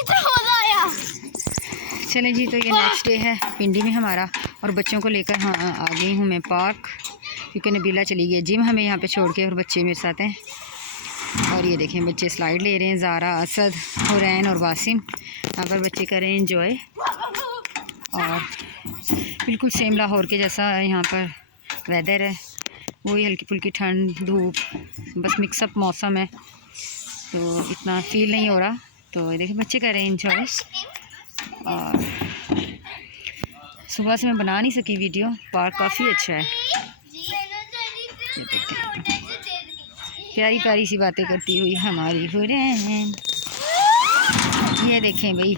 कितना मजा आया। चलें जी, तो ये नेक्स्ट डे है पिंडी में हमारा, और बच्चों को लेकर हाँ आ गई हूँ मैं पार्क, क्योंकि नबीला चली गई जिम हमें यहाँ पे छोड़ के, और बच्चे मेरे साथ हैं। और ये देखें बच्चे स्लाइड ले रहे हैं, ज़ारा, असद, हुरैन और वासिम यहाँ पर बच्चे कर रहे हैं इंजॉय। और बिल्कुल सेम लाहौर के जैसा यहाँ पर वेदर है, वही हल्की फुल्की ठंड धूप, बस मिक्सअप मौसम है, तो इतना फील नहीं हो रहा। तो देखिए बच्चे कर रहे हैं इंजॉय। और सुबह से मैं बना नहीं सकी वीडियो, पार्क काफ़ी अच्छा है। ये देखें प्यारी प्यारी सी बातें करती हुई हमारी हुरैन, ये देखें भाई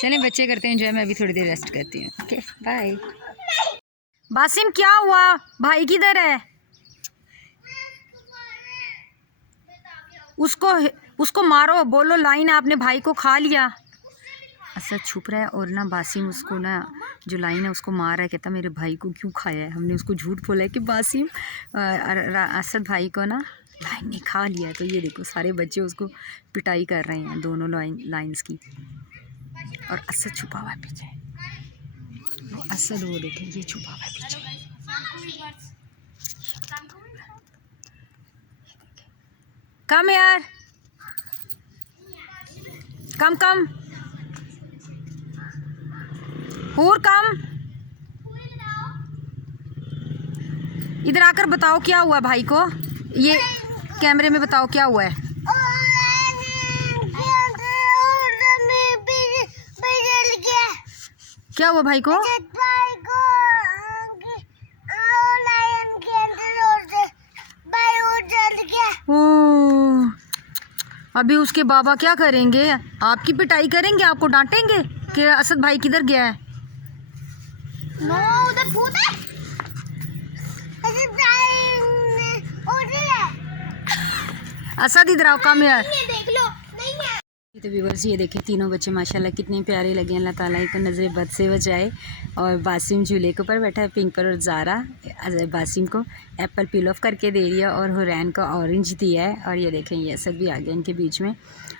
चलें बच्चे करते हैं एंजॉय, मैं अभी थोड़ी देर रेस्ट करती हूँ। Okay bye. बासिम क्या हुआ, भाई किधर है? उसको मारो, बोलो लाइन आपने भाई को खा लिया। असद छुप रहा है और ना बासिम उसको ना जो लाइन है उसको मार रहा है, कहता मेरे भाई को क्यों खाया है। हमने उसको झूठ बोला है कि बासिम असद भाई को ना लाइन ने खा लिया है। तो ये देखो सारे बच्चे उसको पिटाई कर रहे हैं, दोनों लाइंस की, और असद छुपा हुआ है पीछे। वो असद वो देखें ये छुपा हुआ है पीछे। कम यार, कम कम और कम, इधर आकर बताओ क्या हुआ भाई को, ये कैमरे में बताओ क्या हुआ है। क्या हुआ भाई को? ओह, अभी उसके बाबा क्या करेंगे? आपकी पिटाई करेंगे, आपको डांटेंगे कि असद भाई किधर गया है। नो उधर भूत है। असद इधर आओ, कम यार। देख लो नहीं है। तो व्यूअर्स ये देखें तीनों बच्चे माशाल्लाह कितने प्यारे लगे हैं, अल्लाह ताला इनको नज़र बद से बचाए। और बासिम झूले के ऊपर बैठा है पिंक पर, और ज़ारा बासिम को एप्पल पील ऑफ करके दे रही है, और हुरैन को ऑरेंज दिया है। और ये देखें ये असद भी आ गया इनके बीच में,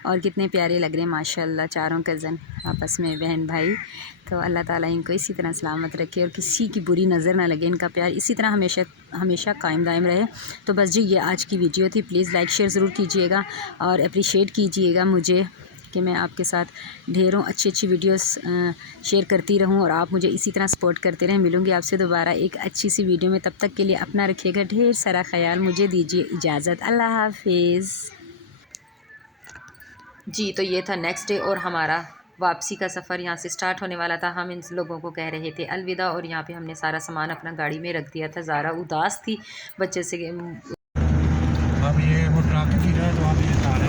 और कितने प्यारे लग रहे हैं माशाल्लाह, चारों कज़न आपस में बहन भाई। तो अल्लाह ताला इनको इसी तरह सलामत रखे, और किसी की बुरी नज़र ना लगे, इनका प्यार इसी तरह हमेशा हमेशा कायम दायम रहे। तो बस जी ये आज की वीडियो थी, प्लीज़ लाइक शेयर ज़रूर कीजिएगा और अप्रिशिएट कीजिएगा मुझे कि मैं आपके साथ ढेरों अच्छी अच्छी वीडियोस शेयर करती रहूं, और आप मुझे इसी तरह सपोर्ट करते रहें। मिलूंगी आपसे दोबारा एक अच्छी सी वीडियो में, तब तक के लिए अपना रखिएगा ढेर सारा ख्याल, मुझे दीजिए इजाज़त, अल्लाह हाफिज़। जी तो ये था नेक्स्ट डे, और हमारा वापसी का सफ़र यहाँ से स्टार्ट होने वाला था। हम इन लोगों को कह रहे थे अलविदा, और यहाँ पे हमने सारा सामान अपना गाड़ी में रख दिया था। ज़ारा उदास थी बच्चे से। अब ये वो ट्रैफिक ही है, तो आप ये सारे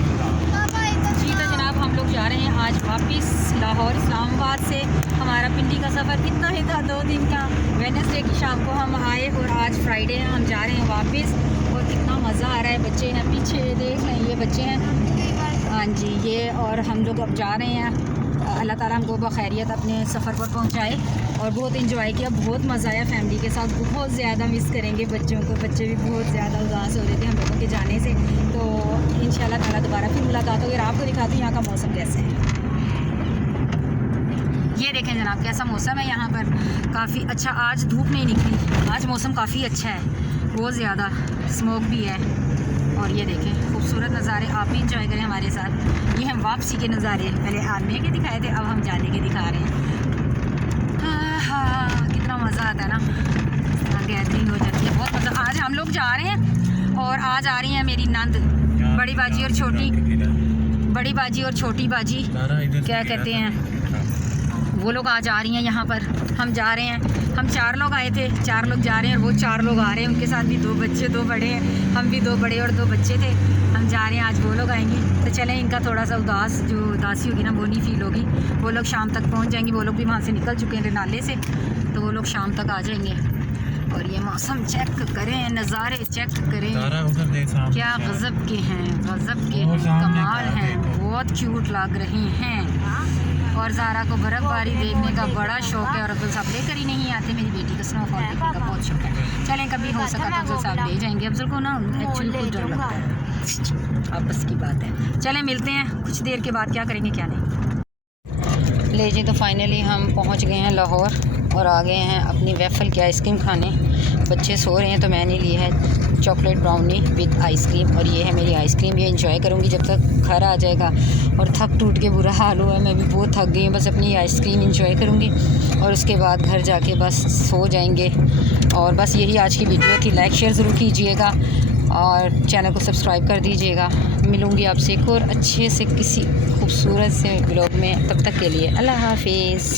जी तो जनाब हम लोग जा रहे हैं आज वापस लाहौर इस्लामाबाद से। हमारा पिंडी का सफ़र कितना ही था, 2 दिन का। वेडनेसडे की शाम को हम आए, और आज फ्राइडे है, हम जा रहे हैं वापस, और कितना मज़ा आ रहा है। बच्चे हैं पीछे, देख रहे हैं ये बच्चे हैं, हाँ जी ये, और हम लोग अब जा रहे हैं। अल्लाह ताला हमको बखैरियत अपने सफ़र पर पहुंचाए, और बहुत इंजॉय किया, बहुत मज़ा आया फैमिली के साथ। बहुत ज़्यादा मिस करेंगे बच्चों को, बच्चे भी बहुत ज़्यादा उदास हो रहे थे हम लोगों के जाने से। तो इंशाल्लाह ताला दोबारा फिर मुलाकात होगी। आपको दिखाती हूँ यहाँ का मौसम कैसे है। ये देखें जनाब कैसा मौसम है यहाँ पर, काफ़ी अच्छा। आज धूप नहीं निकली, आज मौसम काफ़ी अच्छा है, बहुत ज़्यादा स्मोक भी है। और ये देखें खूबसूरत नज़ारे, आप भी इंजॉय करें हमारे साथ। ये हम वापसी के नज़ारे, पहले आने के दिखाए थे, अब हम जाने के दिखा रहे हैं। हाँ कितना मज़ा आता है ना, गैदरिंग हो जाती है, बहुत मज़ा। आज हम लोग जा रहे हैं, और आज आ रही हैं मेरी नंद, बड़ी बाजी और छोटी, बड़ी बाजी और छोटी बाजी क्या कहते हैं, वो लोग आज आ रही हैं यहाँ पर। हम जा रहे हैं, हम 4 लोग आए थे, 4 लोग जा रहे हैं, और वो 4 लोग आ रहे हैं, उनके साथ भी 2 बच्चे, 2 बड़े हैं, हम भी 2 बड़े और 2 बच्चे थे। हम जा रहे हैं, आज वो लोग आएंगे। तो चलें, इनका थोड़ा सा जो उदासी होगी ना वो नहीं फील होगी, वो लोग शाम तक पहुँच जाएंगे। वो लोग भी वहाँ से निकल चुके हैं रनाले से, तो वो लोग शाम तक आ जाएंगे। और ये मौसम चेक करें, नज़ारे चेक करें, क्या गज़ब के हैं, गज़ब के हैं, कमाल हैं, बहुत क्यूट लग रहे हैं। और ज़ारा को बर्फ़बारी देखने का बड़ा शौक है और अब्दुल साहब लेकर ही नहीं आते। मेरी बेटी को स्नोफॉल देखने का बहुत शौक है। चलें कभी हो सका तो अब्दुल साहब ले जाएंगे। अब्दुल को ना एक्चुअली खुद डर लगता है, आपस की बात है। चलें मिलते हैं कुछ देर के बाद, क्या करेंगे क्या नहीं। ले जी तो फाइनली हम पहुंच गए हैं लाहौर और आ गए हैं अपनी वेफल की आइसक्रीम खाने। बच्चे सो रहे हैं तो मैंने ली है चॉकलेट ब्राउनी विद आइसक्रीम और ये है मेरी आइसक्रीम। ये इंजॉय करूँगी जब तक घर आ जाएगा। और थक टूट के बुरा हाल हुआ है, मैं भी बहुत थक गई हूँ। बस अपनी आइसक्रीम इंजॉय करूँगी और उसके बाद घर जाके बस सो जाएंगे। और बस यही आज की वीडियो थी। लाइक शेयर ज़रूर कीजिएगा और चैनल को सब्सक्राइब कर दीजिएगा। मिलूँगी आपसे एक और अच्छे से किसी खूबसूरत से ब्लॉग में। तब तक के लिए अल्लाह हाफिज़।